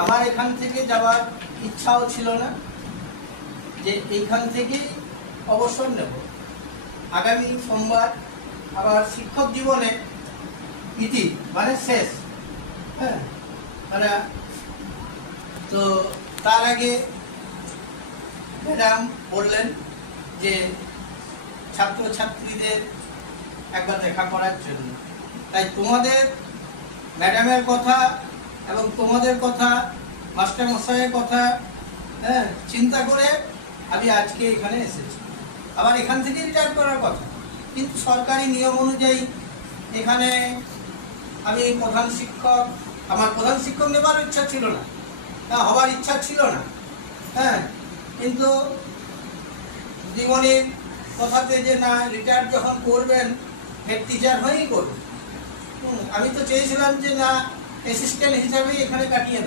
আমার এখান থেকে যাওয়ার ইচ্ছাও ছিল না, যে এইখান থেকেই অবসর নেব। আগামী সোমবার আবার শিক্ষক জীবনে ইতি মানে শেষ। হ্যাঁ, মানে তো তার আগে ম্যাডাম বললেন যে ছাত্রছাত্রীদের একবার দেখা করার জন্য। তাই তোমাদের ম্যাডামের কথা এবং তোমাদের কথা, মাস্টারমশাইয়ের কথা চিন্তা করে আমি আজকে এখানে এসেছি। আবার এখান থেকে রিটায়ার করার কথা, কিন্তু সরকারি নিয়ম অনুযায়ী এখানে আমি প্রধান শিক্ষক, আমার প্রধান শিক্ষক নেবার ইচ্ছা ছিল না, হওয়ার ইচ্ছা ছিল না। কিন্তু জীবনের কথাতে যে না, রিটায়ার যখন করবেন হেড টিচার হয়েই করবেন। আমি তো চেয়েছিলাম যে না, অ্যাসিস্ট্যান্ট হিসাবেই এখানে কাটিয়ে